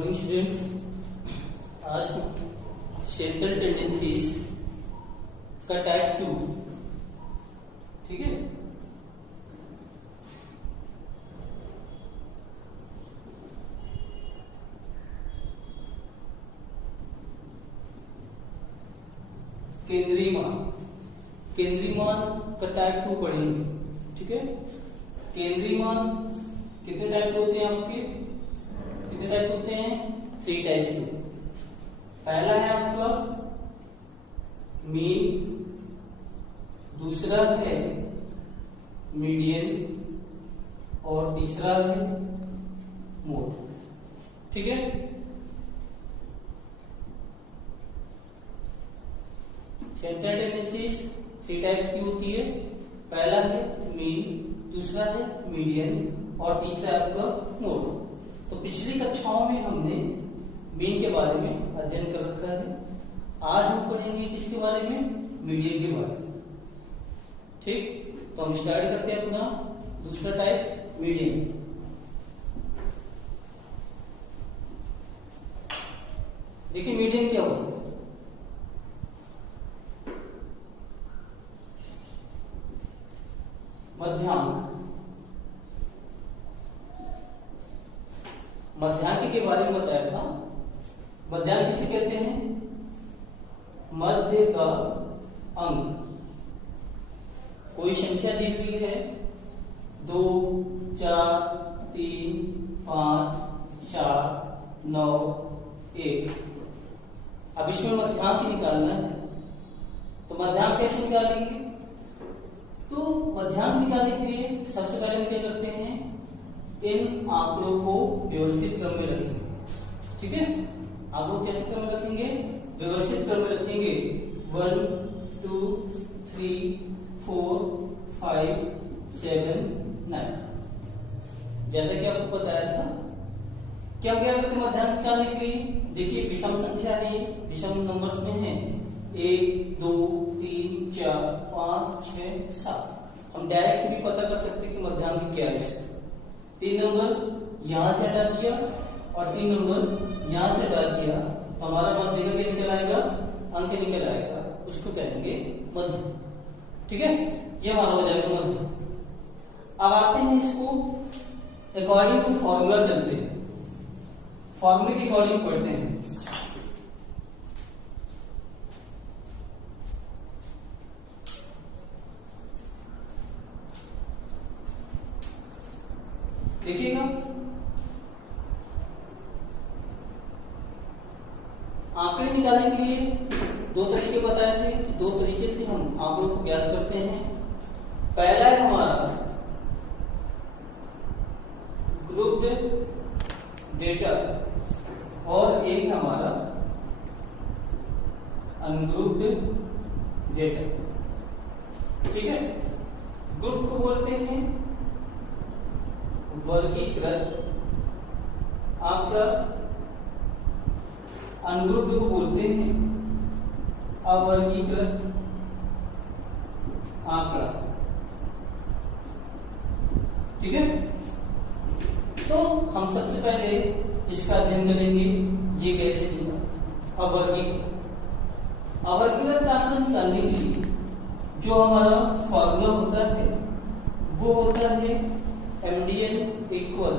Morning students, आज हम central tendencies का टाइप 2, ठीक है, केंद्रीय मान का टाइप 2 पढ़ेंगे। ठीक है, केंद्रीय मान कितने टाइप के होते हैं आपके? कितने टाइप होते हैं? 3 टाइप के। पहला है आपका मीन, दूसरा है मीडियन और तीसरा है मोड। ठीक है, सेंट्रल टेंडेंसीज 3 टाइप्स की होती है। पहला है मीन, दूसरा है मीडियन और तीसरा आपका मोड। तो पिछली कक्षाओं में हमने मीन के बारे में अध्ययन कर रखा है। आज हम पढ़ेंगे किसके बारे में? मीडियन के बारे में। ठीक, तो हम स्टार्ट करते हैं अपना दूसरा टाइप, मीडियन। देखिए मीडियन क्या होता है? मध्यांक के बारे में बताया था। मध्यांक किसे कहते हैं? मध्य का अंक। कोई संख्या दी हुई है 2, 4, 3, 5, 4, 9, 1। अब इसमें मध्यांक निकालना है, तो मध्यांक कैसे निकालेंगे? तो मध्यांक निकालने के लिए सबसे पहले हम क्या करते हैं? इन आंकड़ों को व्यवस्थित क्रम में रखेंगे। ठीक है, आंकड़ों कैसे क्रम में रखेंगे? व्यवस्थित क्रम में रखेंगे। 1, 2, 3, 4, 5, 7, 9। जैसे कि आपको बताया था। क्या करते हैं मध्यांक निकालने के लिए? देखिए विषम संख्या है, विषम नंबर्स में है 1, 2, 3, 4, 5, 6, 7। हम डायरेक्ट भी पता कर सकते हैं कि मध्यांक क्या है। 3 नंबर यहां से हटा दिया और 3 नंबर यहां से हटा दिया, तो हमारा मध्य का क्या निकल आएगा? अंक निकल आएगा, उसको कहेंगे मध्य। ठीक है, ये हमारा हो जाएगा मध्य। अब आते हैं इसको अकॉर्डिंग टू फॉर्मूला चलते हैं, फॉर्मूले के अकॉर्डिंग पढ़ते हैं। देखिएगा, आंकड़े निकालने के लिए 2 तरीके बताए थे कि 2 तरीके से हम आंकड़ों को ज्ञात करते हैं। पहला है हमारा ग्रुप्ड डेटा और एक है हमारा अनग्रुप्ड डेटा। ठीक है, ग्रुप को बोलते हैं वर्गीकृत आंकड़ा, अनग्रुप्ड को बोलते हैं अवर्गीकृत आंकड़ा। ठीक है, तो हम सबसे पहले इसका अध्ययन करेंगे, ये कैसे दिखा। अवर्गीकृत आंकड़ा निकालने के लिए जो हमारा फॉर्मूला होता है वो होता है MDN इक्वल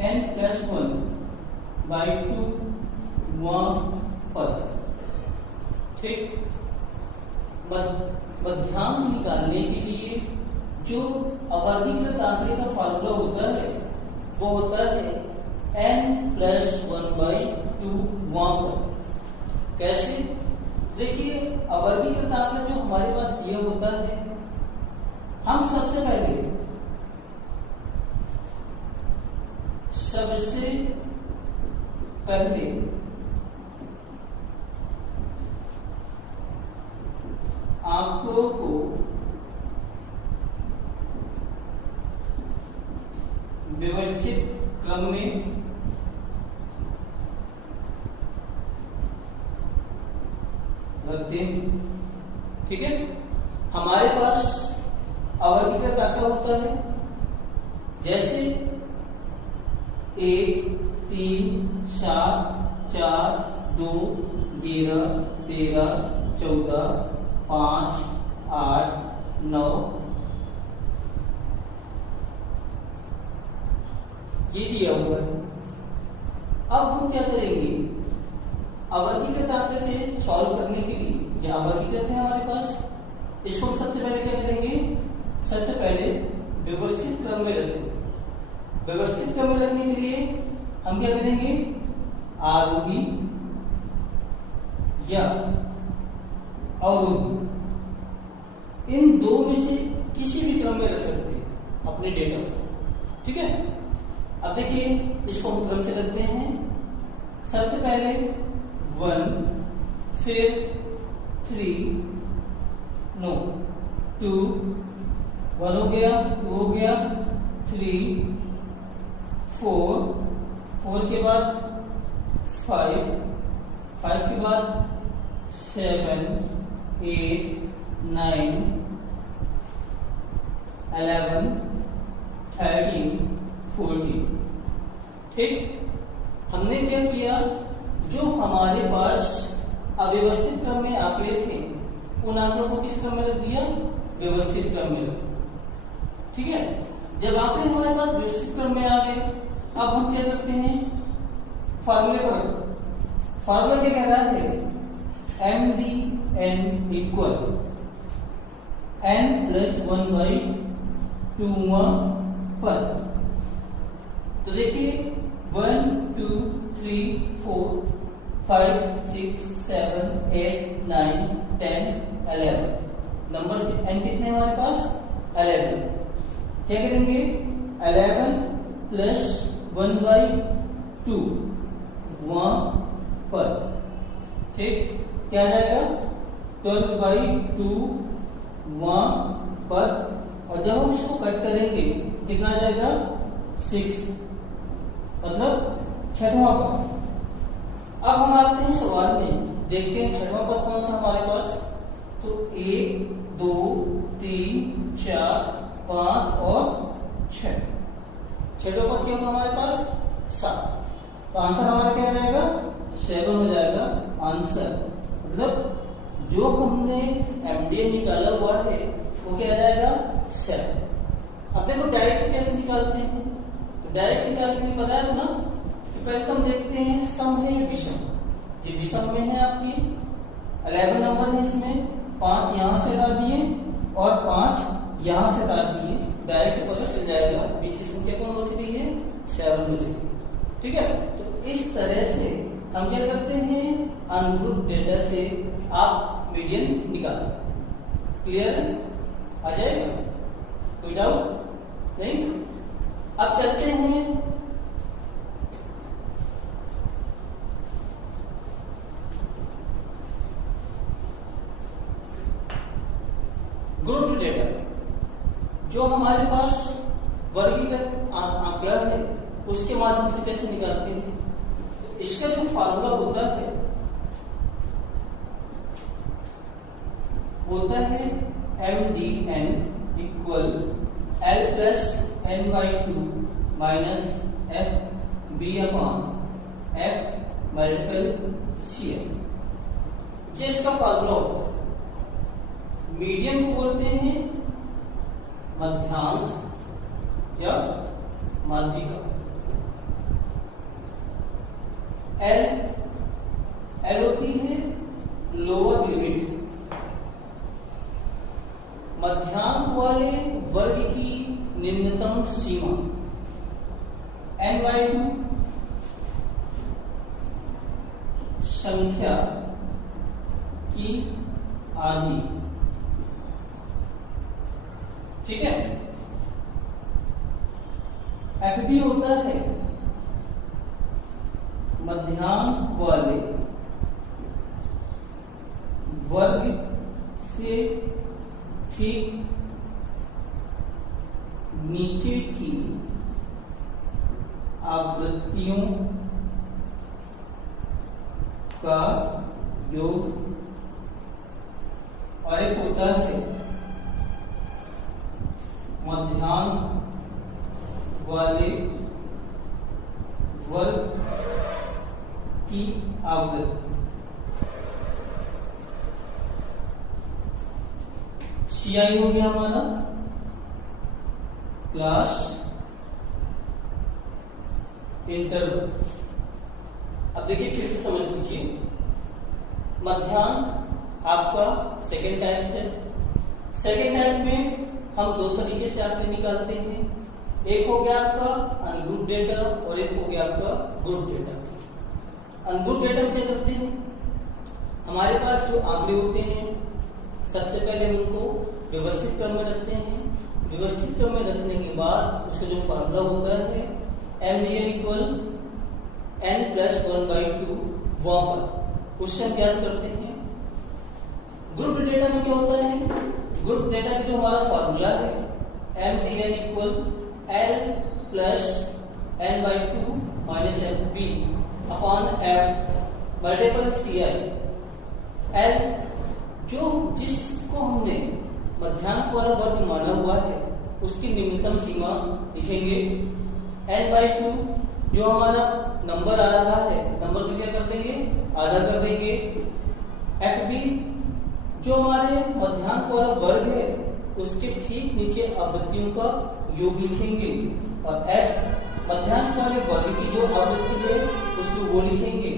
n+1 by 2 पर। ठीक, मध्यांक निकालने के लिए जो अवर्गीकृत आंकड़े का फॉर्मूला होता है वो होता है n+1 by 2 पर। कैसे? देखिए अवर्गीकृत आंकड़ा जो हमारे पास दिया होता है, हम सबसे पहले आंकड़ों को व्यवस्थित क्रम में रखते हैं। ठीक है, हमारे पास अवर्गीकृत आंकड़ा होता है, जैसे 1, 3 7 4 2 11 13 14 5 8 9 ये दिया हुआ है। अब हम क्या करेंगे, अवर्गीकृत आंकड़े से सॉल्व करने के लिए, या अवर्गीकृत है हमारे पास, इसको हम सबसे पहले क्या करेंगे, सबसे पहले व्यवस्थित क्रम में रखेंगे। व्यवस्थित क्रम में रखने के लिए हम क्या करेंगे, आरोही या अवरोही, इन दो में से किसी भी क्रम में रख सकते हैं अपने डेटा को। ठीक है, अब देखिए इसको हम क्रम से रखते हैं। सबसे पहले 1, फिर 3, नो 2, 1 हो गया, 2 हो गया, 3, 4, 4 के बाद 5, 5 के बाद 7, 8, 9, 11, 13, 14। ठीक, हमने क्या किया, जो हमारे पास अव्यवस्थित क्रम में आंकड़े थे उन आंकड़ों को किस क्रम में रख दिया, व्यवस्थित क्रम में रख दिया। ठीक है, जब आंकड़े हमारे पास व्यवस्थित क्रम में आ गए, अब हम क्या करते हैं, फार्मूले पर, फार्मूला क्या कह रहा है, MDN इक्वल n+1/2 पद। तो देखिए 1 2 3 4 5 6 7 8 9 10 11 नंबर्स n कितने हमारे पास, 11। क्या करेंगे, 11 + 1/2 पर, ठीक, क्या आ जाएगा, 12/2 पर। और जब हम इसको कट करेंगे कितना आ जाएगा, 6, मतलब 6वां पद। अब हम आते हैं सवाल में, देखते हैं 6वां पद कौन सा हमारे पास। तो 1 2 3 4 5 और 6, 6वां पद क्या होगा हमारे पास, 7। तो आंसर हमारा क्या आ जाएगा, 7 हो जाएगा आंसर। मतलब जो हमने MDN निकाला हुआ है वो क्या आ जाएगा, 7। अब देखो डायरेक्ट कैसे निकालते हैं, डायरेक्ट निकालने के लिए बताया था ना कि पहले तो हम देखते हैं सम है या विषम। ये विषम में है आपकी, 11 नंबर है, इसमें 5 यहां से डाल दिए और 5 यहां से डाल दिए, डायरेक्ट पता चल जाएगा बीच की संख्या कौन बच रही है, 7 बच रही है। ठीक है, तो इस तरह से हम क्या करते हैं, अनग्रुप डेटा से आप मीडियन निकालते। क्लियर आ जाएगा, कोई डाउट नहीं। अब चलते हैं ग्रुप डेटा, जो हमारे पास वर्गीकृत आंकड़ा है उसके माध्यम से कैसे निकालते हैं। तो इसका जो फार्मूला होता है MDN equal L+n/2 - FB/F × CM। ये इसका फार्मूला होता है। मीडियन को बोलते हैं मध्यांक या माध्यिका। L होती है लोअर लिमिट, मध्यांक वाले वर्ग की निम्नतम सीमा, n/2 संख्या की आधी। ठीक है, FB होता है मध्यांक वाले वर्ग से ठीक नीचे की आवृत्तियों का योग, और एक होता है मध्यांक वाले वर्ग CI हो गया हमारा क्लास इंटरवल। अब देखिए फिर से समझ लीजिए, मध्यांक आपका सेकेंड टाइप है। सेकेंड टाइप में हम दो तरीके से आपने निकालते हैं, एक हो गया आपका अनग्रुप डेटा और एक हो गया आपका ग्रुप डेटा। अनग्रुप डेटा में क्या करते हैं, हमारे पास जो आंकड़े होते हैं सबसे पहले उनको व्यवस्थित क्रम में रखते हैं। व्यवस्थित क्रम में रखने के बाद उसका जो फॉर्मूला होता है MDN इक्वल n+1/2 वहां पर उससे हम ज्ञात करते हैं। ग्रुप डेटा में क्या होता है, ग्रुप डेटा का जो हमारा फॉर्मूला है MDN equal L+n/2 - FB upon F multiple CI। L जो जिसको हमने मध्यांक वाला वर्ग माना हुआ है उसकी निम्नतम सीमा लिखेंगे। n/2 जो हमारा नंबर आ रहा है, नंबर को क्या कर देंगे, आधा कर देंगे। FB जो हमारे मध्यांक वाला वर्ग है उसके ठीक नीचे आवृत्तियों का योग लिखेंगे और F मध्यांक वाले वर्ग की जो आवृत्ति है उसको वो लिखेंगे।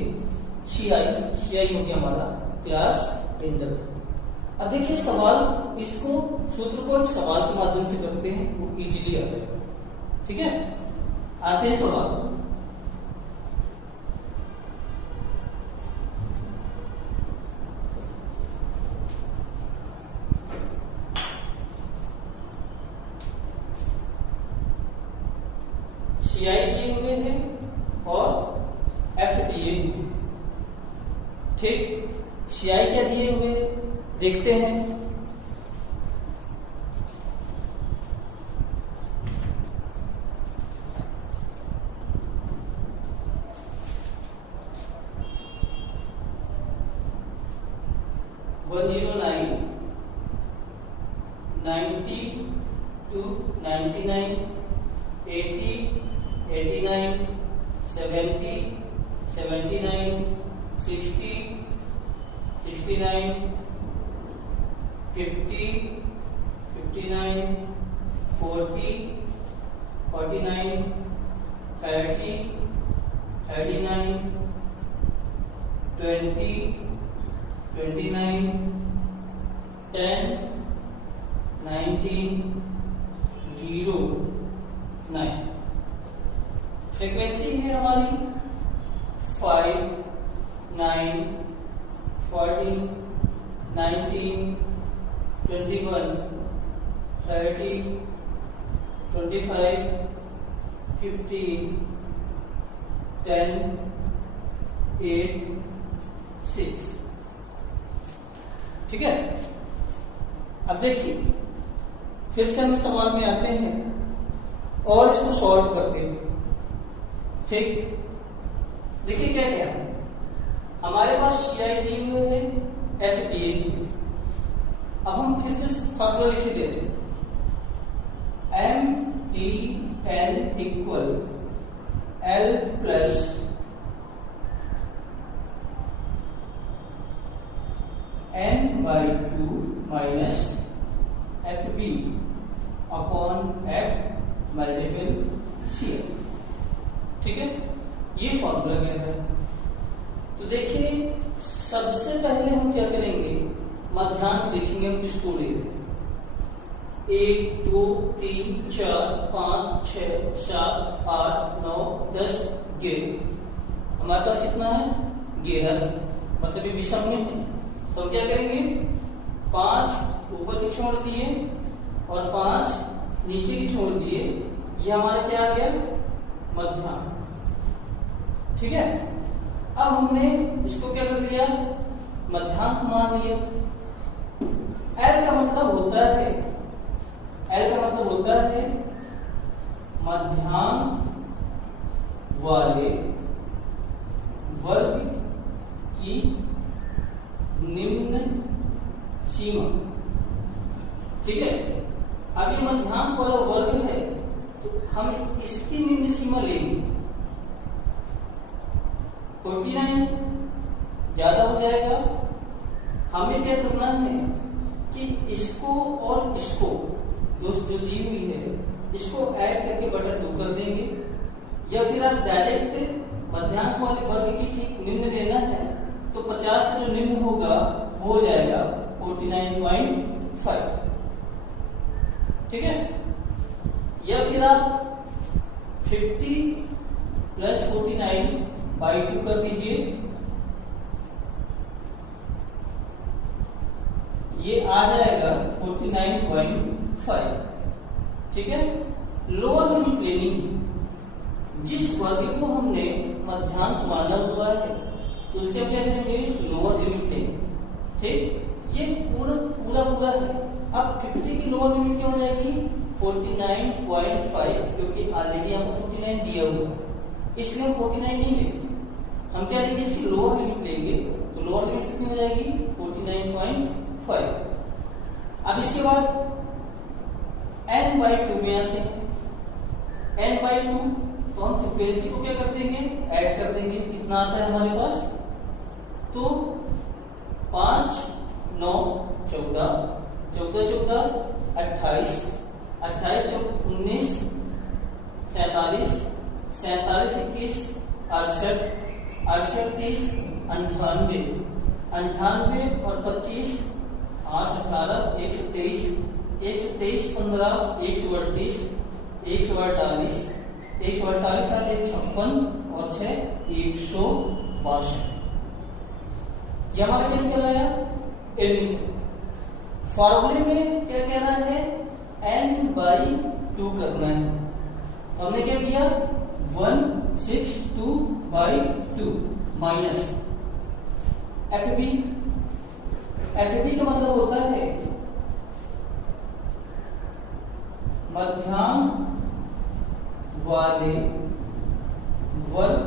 CI हो गया हमारा क्लास इंटरवल। अब देखिए सवाल, इसको सूत्र को एक सवाल के माध्यम से करते हैं, वो इजीली आता है। ठीक है, आते हैं सवाल। CI दिए हुए हैं और F दिए हुए हैं। ठीक, CI क्या दिए हुए हैं देखते हैं। One 109 90 to 99 80 89 70 79 60 69 50 59 40 49 30 39 20 29 10 19 0 9। फ्रीक्वेंसी है हमारी 5 9 14 19 21 30 25 15 10 8 6। ठीक है, अब देखिए फिर से हम सवाल में आते हैं और इसको सॉल्व करते हैं। ठीक, देखिए क्या क्या है, हमारे पास CI दिए हुए हैं, F दिए हुए हैं। अब हम फिर से फॉर्मूला लिख देते हैं, MDN equal L+ n/2 minus FB upon F multiple CI। ठीक है, ये फॉर्मूला क्या है। तो देखिए सबसे पहले हम क्या करेंगे, मध्यांक देखेंगे हम किसको ले रहे हैं। 1 2 3 4 5 6 7 8 9 10 11। हमारे पास कितना है, 11 है, मतलब ये विषम में है। तो हम क्या करेंगे, 5 ऊपर की छोड़ दिए और 5 नीचे की छोड़ दिए, ये हमारा क्या आ गया, मध्यांक। ठीक है, अब हमने इसको क्या कर लिया, मध्यांक मान लिया। L का मतलब होता है, L का मतलब होता है मध्यांक वाले वर्ग की निम्न सीमा। ठीक है, अब ये मध्यांक वाला वर्ग है तो हम इसकी निम्न सीमा लेंगे। 49 ज्यादा हो जाएगा, हमें क्या करना है, कि इसको और इसको दोस्त जो दी हुई है इसको ऐड करके बटा 2 कर देंगे, या फिर आप डायरेक्ट मध्यांक वाले वर्ग की ठीक निम्न लेना है तो 50 से जो निम्न होगा वो हो जाएगा 49.5, ठीक है। या फिर आप 50 प्लस 49/2 कर दीजिए, ये आ जाएगा 49.5, ठीक है। लोअर लिमिट लेनी है, जिस वर्ग को हमने मध्यांक माना हुआ है तो उसके हम क्या करेंगे, लोअर लिमिट लेंगे, ठीक। ये पूरा है। अब 50 की लोअर लिमिट क्या हो जाएगी 49.5, क्योंकि ऑलरेडी हमको 49 दिया हुआ, इसलिए हम 49 नहीं लेंगे, हम क्या लेंगे इसकी लोअर लिमिट लेंगे। तो लोअर लिमिट कितनी हो जाएगी 49.5। अब इसके बाद n/2 में आते हैं। n/2 तो हम फ्रीक्वेंसी को क्या कर देंगे, ऐड कर देंगे। कितना आता है हमारे पास, तो 5 9 14 14 14 28 28 19 47 47 21 68 68 30 98 98 और 25 8 18 123 123 15 138 148 148 8 156 और 6 162। ये हमारा क्या निकल आया, एन। फॉर्मूले में क्या कहना है, n/2 करना है। तो हमने क्या किया 162/2 माइनस FB। FB का मतलब होता है मध्यांक वाले वर्ग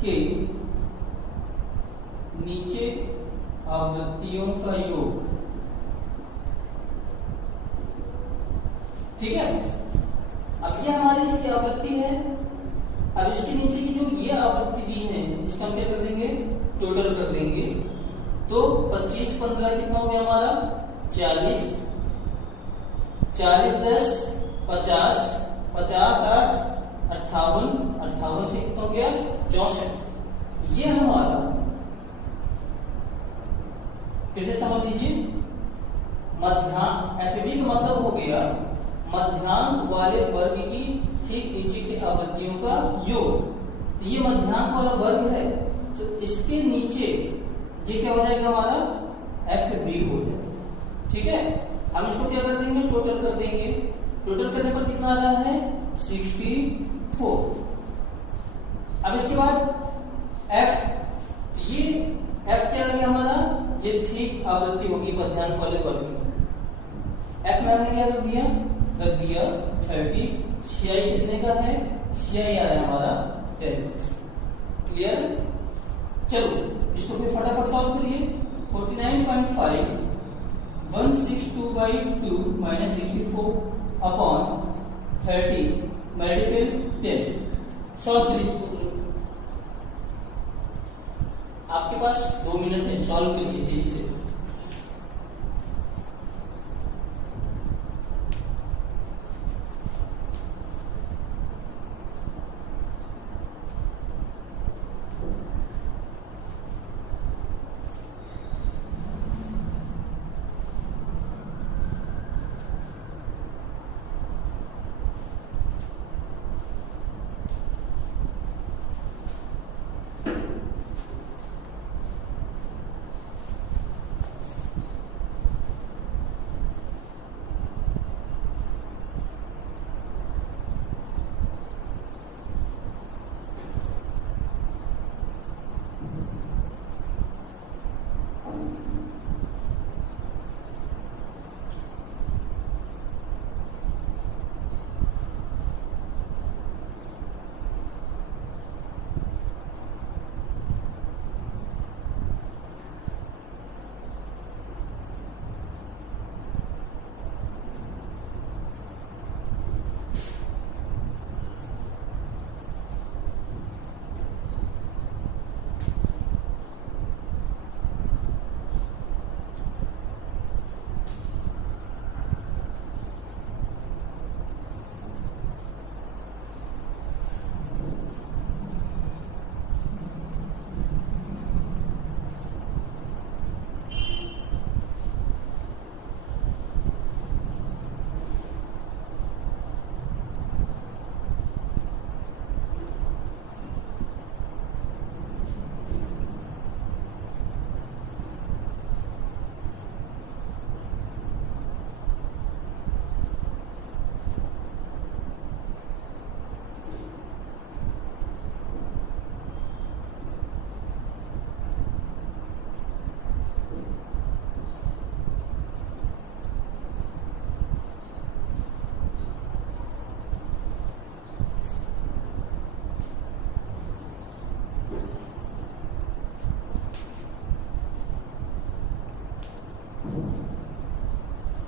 के नीचे आवृत्तियों का योग, ठीक है। अब ये हमारी इसकी आवृत्ति है। अब इसके नीचे की जो ये आवृत्ति दी है इसका हम क्या कर देंगे, टोटल कर देंगे। तो 25 15 कितना हो गया हमारा 40 40 10 50 50 8 58 58 से कितना हो गया 64। ये हमारा, फिर से समझ लीजिए, मध्यांक FB का मतलब हो गया मध्यांक वाले वर्ग की ठीक नीचे की आवृत्तियों का योग। तो ये मध्यांक वाला वर्ग है, तो इसके नीचे ये क्या हो जाएगा हमारा FB हो जाएगा, ठीक है। हम इसको क्या कर देंगे, टोटल कर देंगे। टोटल करने पर कितना आ रहा है 64। अब इसके बाद F, ये F क्या आ गया हमारा, ये ठीक आवृत्ति होगी मध्यांक वाले वर्ग की। F में हमने क्या कर दिया 30। CI कितने का है, CI आ रहा है हमारा 10। क्लियर, चलो इसको फिर फटाफट सॉल्व करिए। 49.5 162/2 माइनस 64 अपॉन 30 मल्टीपल 10। सॉल्व करिए इसको। आपके पास 2 मिनट है, सॉल्व करिए तेजी से।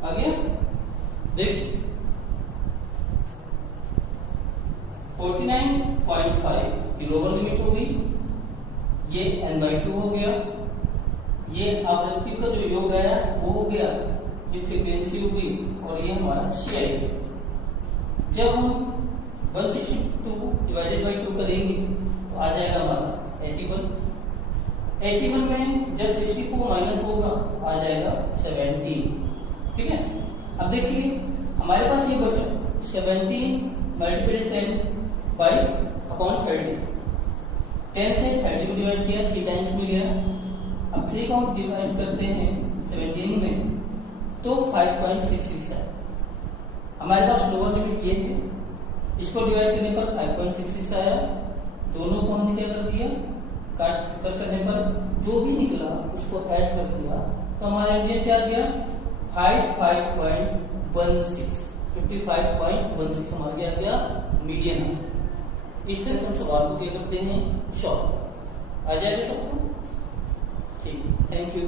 आ गया। देखिए 49.5 ये लोअर लिमिट हो गई, ये n/2 हो गया, ये आवृत्ति का जो योग आया वो हो गया, ये फ्रीक्वेंसी हो गई और ये हमारा CI। जब हम 162 डिवाइडेड बाई 2 करेंगे तो आ जाएगा हमारा 81 में जब 64 माइनस होगा आ जाएगा 70। ठीक है, अब देखिए हमारे पास ये बचा 70 मल्टीपल 10 बाई अपॉन 30। 10 से 30 को डिवाइड किया 3 टाइम्स मिल गया। अब 3 को डिवाइड करते हैं 17 में तो 5.66 है। हमारे पास लोअर लिमिट ये है, इसको डिवाइड करने पर 5.66 आया। दोनों को हमने क्या कर दिया, काट कर करने पर जो भी निकला उसको ऐड कर दिया तो हमारा इंडियन क्या आ गया 55.16 हमारा क्या आ गया मीडियन। इस तरह से हम सवाल को क्या करते हैं, शॉर्ट आ जाएगा सबको। ठीक, थैंक यू।